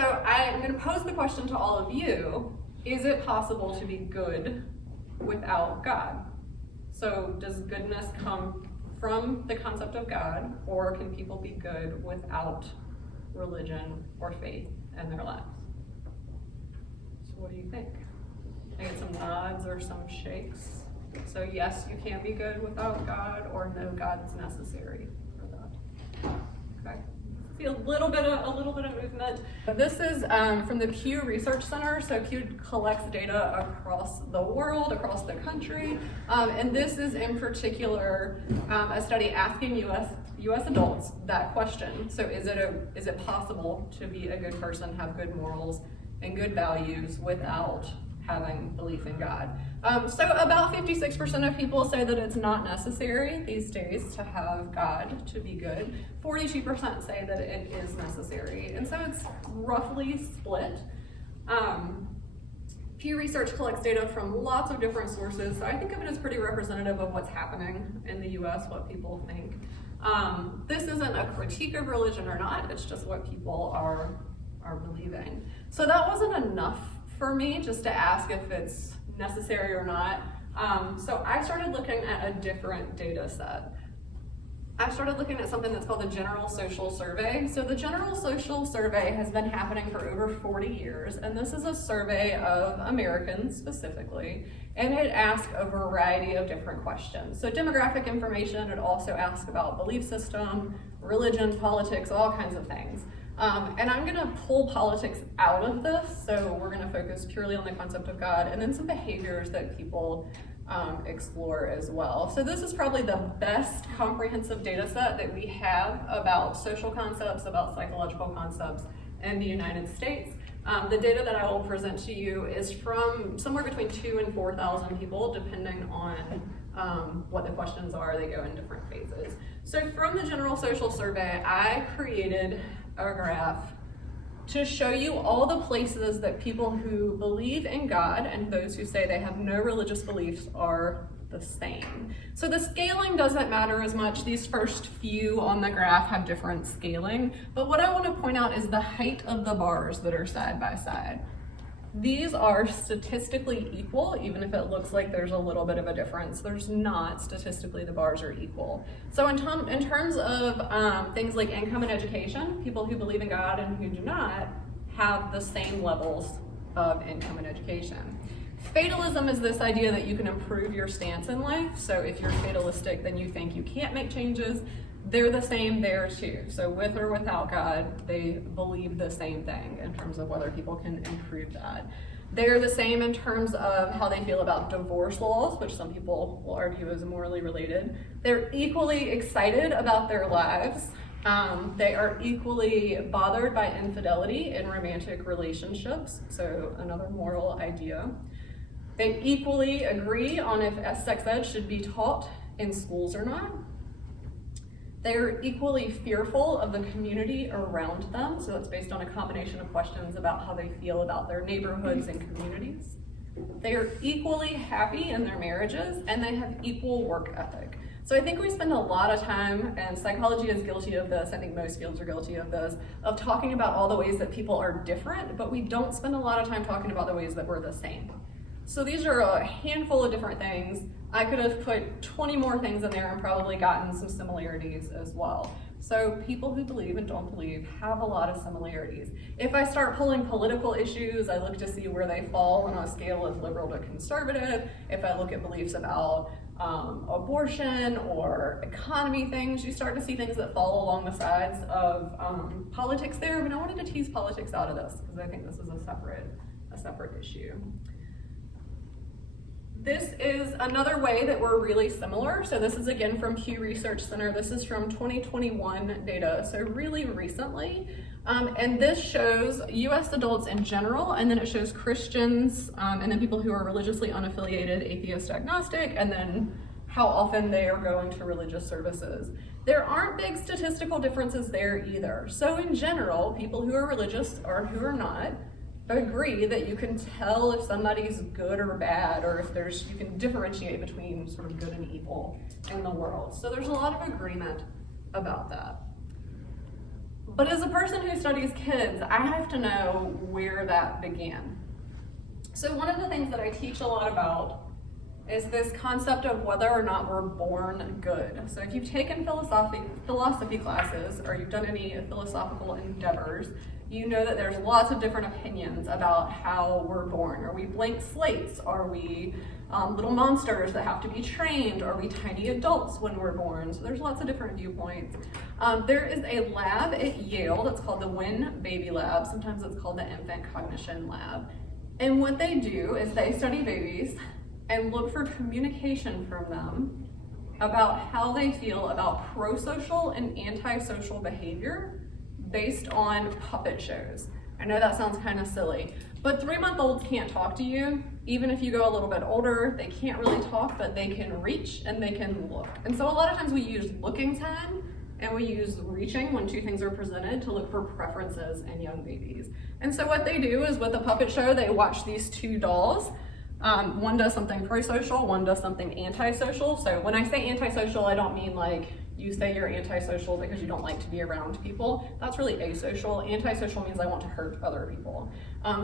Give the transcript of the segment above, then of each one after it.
So I'm going to pose the question to all of you, is it possible to be good without God? So does goodness come from the concept of God, or can people be good without religion or faith in their lives? So what do you think? I get some nods or some shakes. So yes, you can be good without God, or no, God's necessary for that. Okay. See a little bit of movement. This is from the Pew Research Center. So Pew collects data across the world, across the country, and this is in particular a study asking U.S. adults that question. So is it possible to be a good person, have good morals and good values without having belief in God? So about 56% of people say that it's not necessary these days to have God to be good. 42% say that it is necessary. And so it's roughly split. Pew Research collects data from lots of different sources, so I think of it as pretty representative of what's happening in the US, what people think. This isn't a critique of religion or not, it's just what people are believing. So that wasn't enough for me just to ask if it's necessary or not. So I started looking at a different data set. I started looking at something that's called the General Social Survey. So the General Social Survey has been happening for over 40 years, and this is a survey of Americans specifically, and it asks a variety of different questions. So demographic information, it also asks about belief system, religion, politics, all kinds of things. And I'm gonna pull politics out of this, so we're gonna focus purely on the concept of God, and then some behaviors that people explore as well. So this is probably the best comprehensive data set that we have about social concepts, about psychological concepts in the United States. The data that I will present to you is from somewhere between 2,000 and 4,000 people, depending on what the questions are. They go in different phases. So from the General Social Survey, I created a graph to show you all the places that people who believe in God and those who say they have no religious beliefs are the same. So the scaling doesn't matter as much. These first few on the graph have different scaling, but what I want to point out is the height of the bars that are side by side. These are statistically equal, even if it looks like there's a little bit of a difference. There's not. Statistically, the bars are equal. So in terms of things like income and education, people who believe in God and who do not have the same levels of income and education. Fatalism is this idea that you can improve your stance in life. So if you're fatalistic, then you think you can't make changes. They're the same there too. So with or without God, they believe the same thing in terms of whether people can improve that. They're the same in terms of how they feel about divorce laws, which some people will argue is morally related. They're equally excited about their lives. They are equally bothered by infidelity in romantic relationships, so another moral idea. They equally agree on if sex ed should be taught in schools or not. They're equally fearful of the community around them, so that's based on a combination of questions about how they feel about their neighborhoods and communities. They are equally happy in their marriages, and they have equal work ethic. So I think we spend a lot of time, and psychology is guilty of this, I think most fields are guilty of this, of talking about all the ways that people are different, but we don't spend a lot of time talking about the ways that we're the same. So these are a handful of different things. I could have put 20 more things in there and probably gotten some similarities as well. So people who believe and don't believe have a lot of similarities. If I start pulling political issues, I look to see where they fall on a scale of liberal to conservative. If I look at beliefs about abortion or economy things, you start to see things that fall along the sides of politics there, but I wanted to tease politics out of this because I think this is a separate issue. This is another way that we're really similar. So this is again from Pew Research Center. This is from 2021 data, so really recently. And this shows US adults in general, and then it shows Christians, and then people who are religiously unaffiliated, atheist, agnostic, and then how often they are going to religious services. There aren't big statistical differences there either. So in general, people who are religious or who are not agree that you can tell if somebody's good or bad, or if you can differentiate between sort of good and evil in the world. So there's a lot of agreement about that. But as a person who studies kids, I have to know where that began. So one of the things that I teach a lot about is this concept of whether or not we're born good. So if you've taken philosophy classes or you've done any philosophical endeavors, you know that there's lots of different opinions about how we're born. Are we blank slates? Are we little monsters that have to be trained? Are we tiny adults when we're born? So there's lots of different viewpoints. There is a lab at Yale that's called the Wynn Baby Lab. Sometimes it's called the Infant Cognition Lab. And what they do is they study babies and look for communication from them about how they feel about pro-social and anti-social behavior based on puppet shows. I know that sounds kind of silly, but 3-month-olds can't talk to you. Even if you go a little bit older, they can't really talk, but they can reach and they can look. And so a lot of times we use looking time and we use reaching when two things are presented to look for preferences in young babies. And so what they do is with a puppet show, they watch these two dolls. One does something pro-social, one does something anti-social. So when I say anti-social, I don't mean like you say you're anti-social because you don't like to be around people. That's really asocial. Anti-social means I want to hurt other people.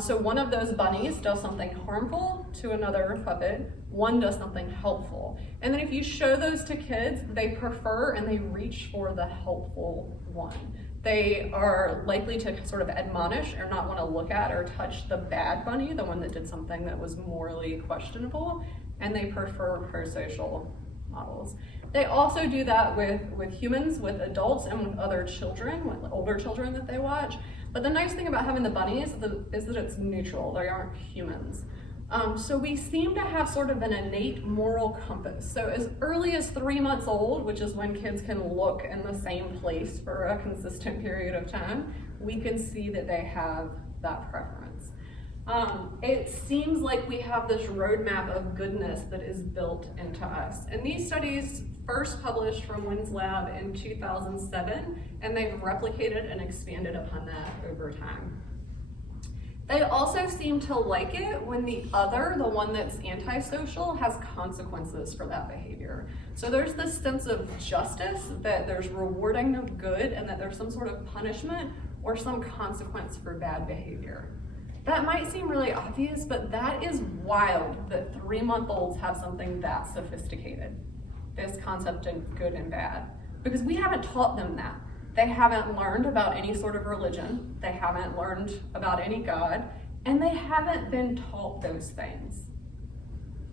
So one of those bunnies does something harmful to another puppet, one does something helpful. And then if you show those to kids, they prefer and they reach for the helpful one. They are likely to sort of admonish or not want to look at or touch the bad bunny, the one that did something that was morally questionable, and they prefer pro-social models. They also do that with humans, with adults, and with other children, with older children that they watch. But the nice thing about having the bunnies is that it's neutral. They aren't humans. So we seem to have sort of an innate moral compass. So as early as 3 months old, which is when kids can look in the same place for a consistent period of time, we can see that they have that preference. It seems like we have this roadmap of goodness that is built into us. And these studies first published from Wynn's lab in 2007, and they've replicated and expanded upon that over time. They also seem to like it when the one that's antisocial, has consequences for that behavior. So there's this sense of justice, that there's rewarding of good, and that there's some sort of punishment or some consequence for bad behavior. That might seem really obvious, but that is wild that 3-month-olds have something that sophisticated, this concept of good and bad, because we haven't taught them that. They haven't learned about any sort of religion, they haven't learned about any God, and they haven't been taught those things.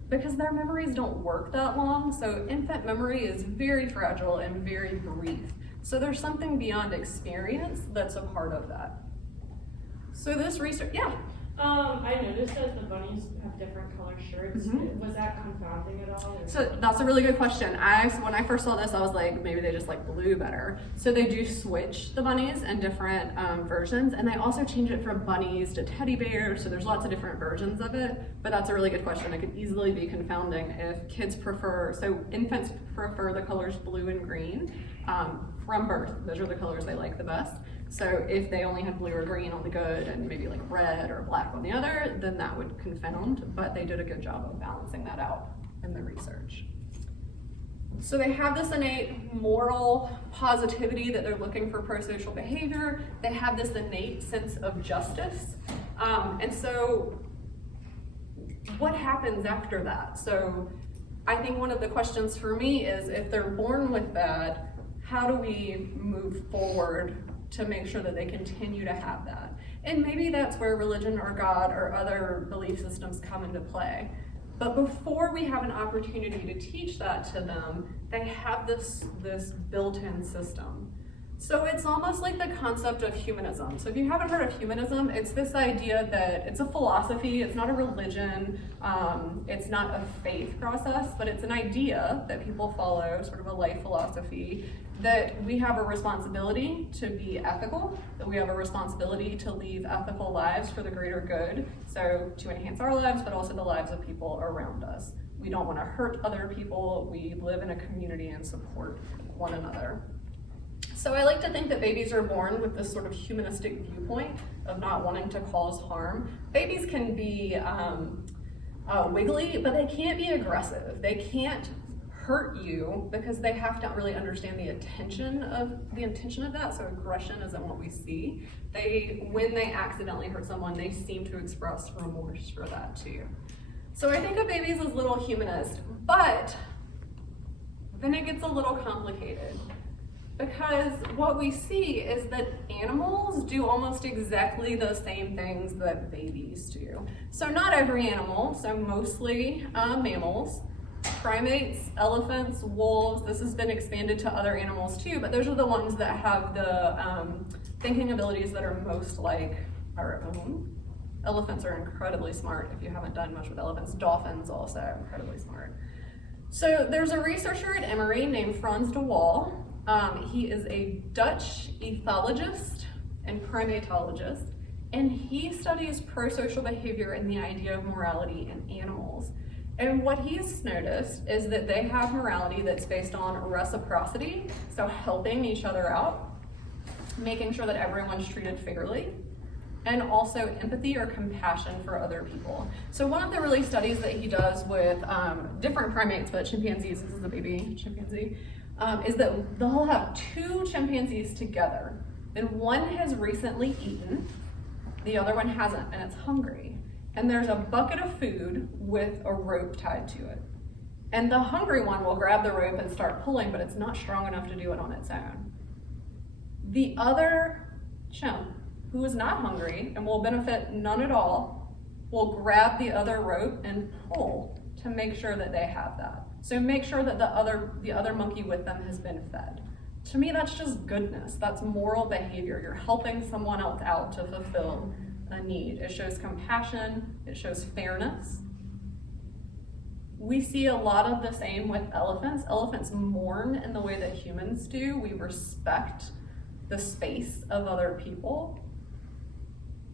Because their memories don't work that long, so infant memory is very fragile and very brief. So there's something beyond experience that's a part of that. So this research, yeah? I noticed that the bunnies have different color shirts. Mm-hmm. Was that confounding at all? So that's a really good question. When I first saw this, I was like, maybe they just like blue better. So they do switch the bunnies in different versions, and they also change it from bunnies to teddy bears. So there's lots of different versions of it, but that's a really good question. It could easily be confounding if kids infants prefer the colors blue and green from birth. Those are the colors they like the best. So if they only had blue or green on the good and maybe like red or black on the other, then that would confound, but they did a good job of balancing that out in the research. So they have this innate moral positivity that they're looking for pro-social behavior. They have this innate sense of justice. And so what happens after that? So I think one of the questions for me is, if they're born with that, how do we move forward to make sure that they continue to have that? And maybe that's where religion or God or other belief systems come into play. But before we have an opportunity to teach that to them, they have this built-in system. So it's almost like the concept of humanism. So if you haven't heard of humanism, it's this idea that it's a philosophy, it's not a religion, it's not a faith process, but it's an idea that people follow, sort of a life philosophy, that we have a responsibility to be ethical, that we have a responsibility to lead ethical lives for the greater good, so to enhance our lives, but also the lives of people around us. We don't want to hurt other people, we live in a community and support one another. So I like to think that babies are born with this sort of humanistic viewpoint of not wanting to cause harm. Babies can be wiggly, but they can't be aggressive. They can't hurt you because they have to really understand the intention of that. So aggression isn't what we see. When they accidentally hurt someone, they seem to express remorse for that too. So I think of babies as little humanists, but then it gets a little complicated, because what we see is that animals do almost exactly the same things that babies do. So not every animal, so mostly mammals, primates, elephants, wolves. This has been expanded to other animals too, but those are the ones that have the thinking abilities that are most like our own. Elephants are incredibly smart if you haven't done much with elephants. Dolphins also incredibly smart. So there's a researcher at Emory named Frans de Waal. He is a Dutch ethologist and primatologist, and he studies prosocial behavior and the idea of morality in animals. And what he's noticed is that they have morality that's based on reciprocity, so helping each other out, making sure that everyone's treated fairly, and also empathy or compassion for other people. So one of the really studies that he does with different primates, but chimpanzees, this is a baby chimpanzee, is that they'll have two chimpanzees together, and one has recently eaten, the other one hasn't, and it's hungry. And there's a bucket of food with a rope tied to it. And the hungry one will grab the rope and start pulling, but it's not strong enough to do it on its own. The other chimp, who is not hungry and will benefit none at all, will grab the other rope and pull to make sure that they have that. So make sure that the other monkey with them has been fed. To me, that's just goodness. That's moral behavior. You're helping someone else out to fulfill a need. It shows compassion. It shows fairness. We see a lot of the same with elephants. Elephants mourn in the way that humans do. We respect the space of other people.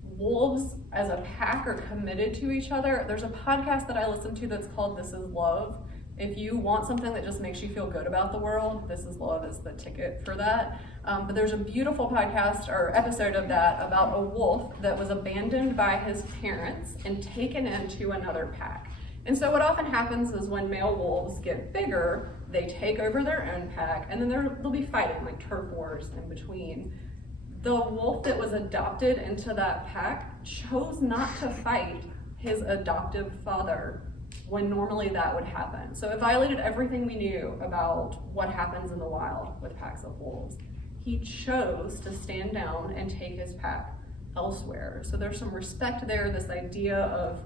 Wolves as a pack are committed to each other. There's a podcast that I listen to that's called This Is Love. If you want something that just makes you feel good about the world, This Is Love is the ticket for that. But there's a beautiful podcast or episode of that about a wolf that was abandoned by his parents and taken into another pack. And so what often happens is when male wolves get bigger, they take over their own pack, and then they'll be fighting, like turf wars in between. The wolf that was adopted into that pack chose not to fight his adoptive father when normally that would happen. So it violated everything we knew about what happens in the wild with packs of wolves. He chose to stand down and take his pack elsewhere. So there's some respect there, this idea of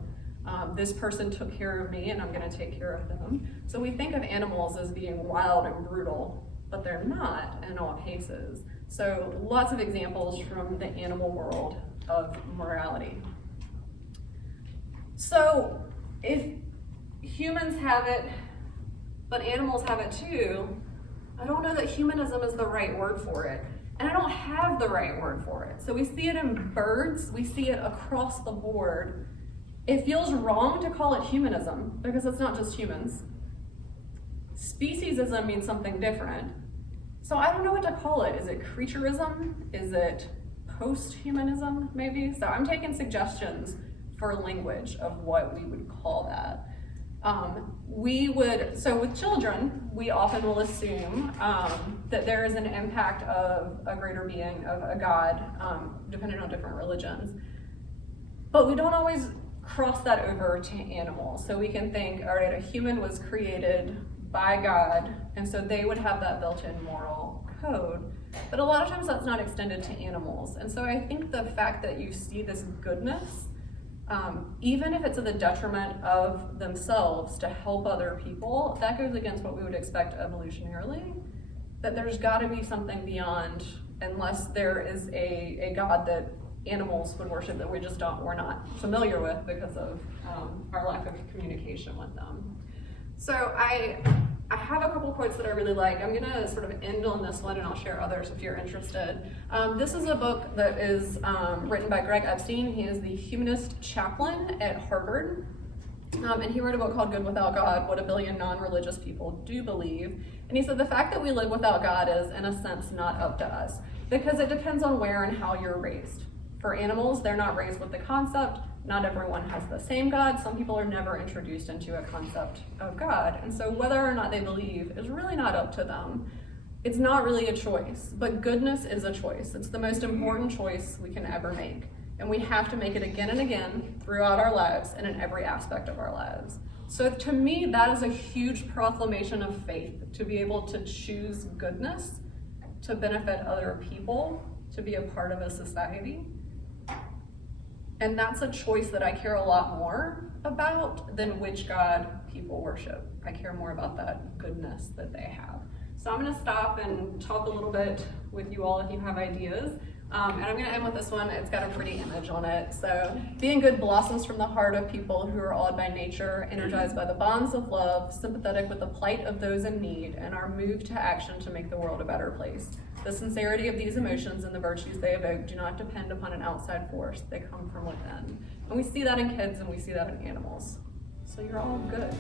this person took care of me and I'm gonna take care of them. So we think of animals as being wild and brutal, but they're not in all cases. So lots of examples from the animal world of morality. So if humans have it, but animals have it too, I don't know that humanism is the right word for it. And I don't have the right word for it. So we see it in birds, we see it across the board. It feels wrong to call it humanism because it's not just humans. Speciesism means something different. So I don't know what to call it. Is it creaturism? Is it post-humanism, maybe? So I'm taking suggestions for language of what we would call that. So with children, we often will assume that there is an impact of a greater being, of a God, depending on different religions. But we don't always cross that over to animals. So we can think, all right, a human was created by God, and so they would have that built-in moral code. But a lot of times that's not extended to animals. And so I think the fact that you see this goodness, even if it's at the detriment of themselves to help other people, that goes against what we would expect evolutionarily, that there's gotta be something beyond, unless there is a God that animals would worship that we're not familiar with because of our lack of communication with them. So I have a couple quotes that I really like. I'm gonna sort of end on this one and I'll share others if you're interested. This is a book that is written by Greg Epstein. He is the humanist chaplain at Harvard. And he wrote a book called Good Without God, What a Billion Non-Religious People Do Believe. And he said the fact that we live without God is, in a sense, not up to us because it depends on where and how you're raised. For animals, they're not raised with the concept. Not everyone has the same God. Some people are never introduced into a concept of God. And so whether or not they believe is really not up to them. It's not really a choice, but goodness is a choice. It's the most important choice we can ever make. And we have to make it again and again throughout our lives and in every aspect of our lives. So to me, that is a huge proclamation of faith, to be able to choose goodness, to benefit other people, to be a part of a society. And that's a choice that I care a lot more about than which God people worship. I care more about that goodness that they have. So I'm gonna stop and talk a little bit with you all if you have ideas. And I'm gonna end with this one. It's got a pretty image on it. So being good blossoms from the heart of people who are awed by nature, energized by the bonds of love, sympathetic with the plight of those in need, and are moved to action to make the world a better place. The sincerity of these emotions and the virtues they evoke do not depend upon an outside force. They come from within. And we see that in kids and we see that in animals. So you're all good.